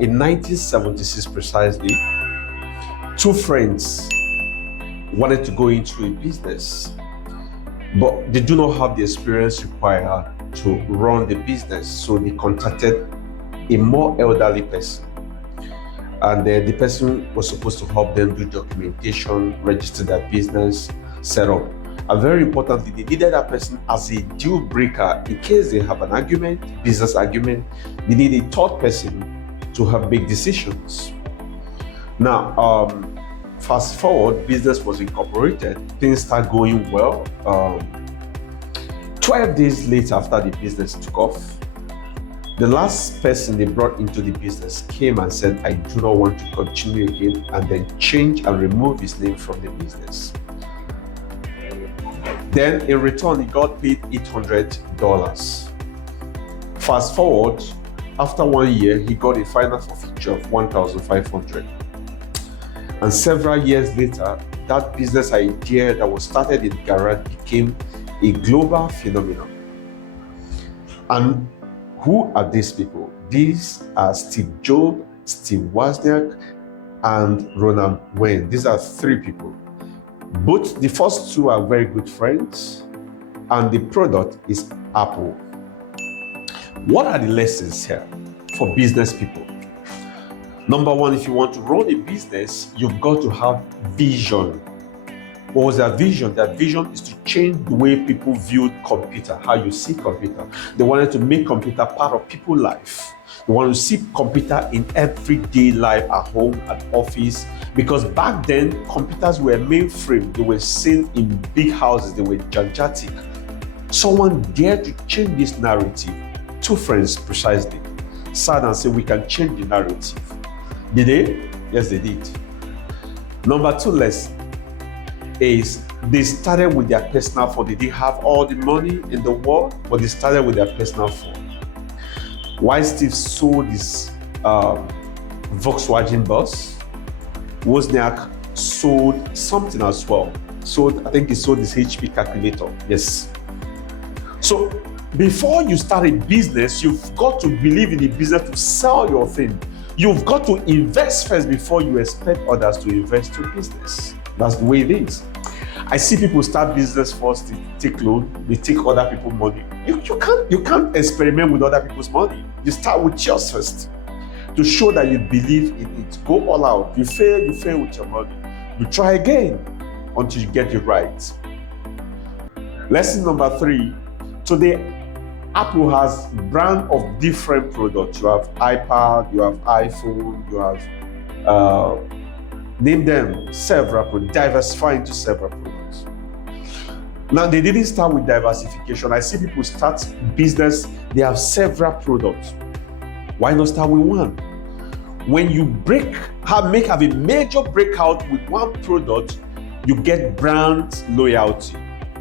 In 1976 precisely, two friends wanted to go into a business, but they do not have the experience required to run the business. So they contacted a more elderly person, and the person was supposed to help them do documentation, register their business, set up. And very importantly, they needed that person as a deal breaker in case they have an argument, business argument. They need a third person to help make decisions. Now, fast forward, business was incorporated, things start going well. 12 days later, after the business took off, the last person they brought into the business came and said, I do not want to continue again, and then change and remove his name from the business. Then in return, he got paid $800. Fast forward, after 1 year, he got a final forfeiture of $1,500. And several years later, that business idea that was started in the garage became a global phenomenon. And who are these people? These are Steve Jobs, Steve Wozniak, and Ronald Wayne. These are three people. Both the first two are very good friends, and the product is Apple. What are the lessons here for business people? Number one, if you want to run a business, you've got to have vision. What was their vision? Their vision is to change the way people viewed computer, how you see computer. They wanted to make computer part of people's life. They want to see computer in everyday life, at home, at office, because back then computers were mainframe. They were seen in big houses. They were gigantic. Someone dared to change this narrative. Two friends precisely sat and said, we can change the narrative. Did they? Yes, they did. Number two lesson is they started with their personal phone. They didn't have all the money in the world, but they started with their personal phone. Why Steve sold his Volkswagen bus, Wozniak sold something as well. I think he sold his HP calculator. Yes. So before you start a business, you've got to believe in the business to sell your thing. You've got to invest first before you expect others to invest in business. That's the way it is. I see people start business first, they take loan, they take other people's money. You can't experiment with other people's money. You start with yours first to show that you believe in it. Go all out. You fail with your money. You try again until you get it right. Lesson number 3. Today, Apple has brand of different products. You have iPad, you have iPhone, you have name them several products, diversify into several products. Now, they didn't start with diversification. I see people start business, they have several products. Why not start with one? When you have a major breakout with one product, you get brand loyalty,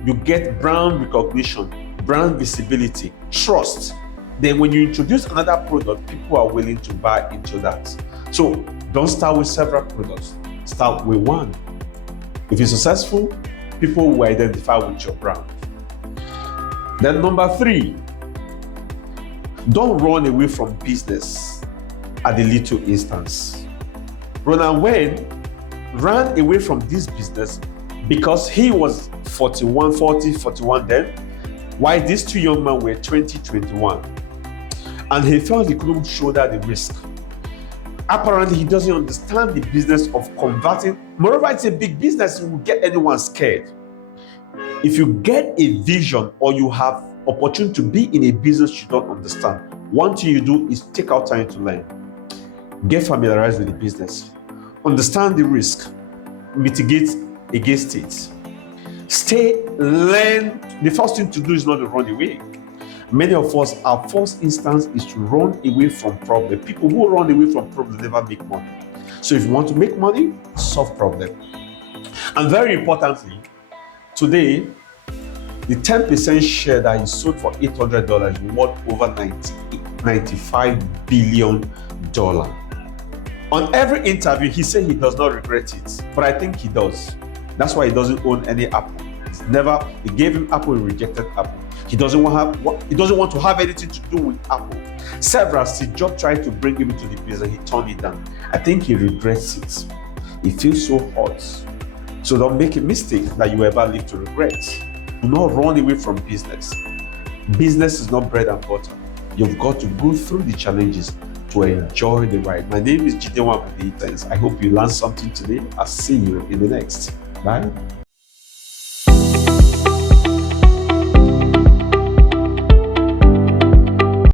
you get brand recognition, brand visibility, trust. Then when you introduce another product, people are willing to buy into that. So don't start with several products, start with one. If you're successful, people will identify with your brand. Then number 3, don't run away from business at the little instance. Ronald Wayne ran away from this business because he was 41 then, while these two young men were 21. And he felt he couldn't shoulder the risk. Apparently, he doesn't understand the business of converting. Moreover, it's a big business, it will get anyone scared. If you get a vision or you have opportunity to be in a business you don't understand, one thing you do is take out time to learn. Get familiarized with the business. Understand the risk. Mitigate against it. Learn. The first thing to do is not to run away. Many of us, our first instance is to run away from problems. People who run away from problems never make money. So if you want to make money, solve problem. And very importantly, today, the 10% share that he sold for $800 is worth over $95 billion. On every interview, he said he does not regret it, but I think he does. That's why he doesn't own any Apple. He gave him Apple and rejected Apple. He doesn't want to have anything to do with Apple. Several, Steve Jobs tried to bring him into the business, he turned it down. I think he regrets it. He feels so hurt. So don't make a mistake that you ever live to regret. Do not run away from business. Business is not bread and butter. You've got to go through the challenges to enjoy the ride. My name is Jidenwa. I hope you learned something today. I'll see you in the next. Bye.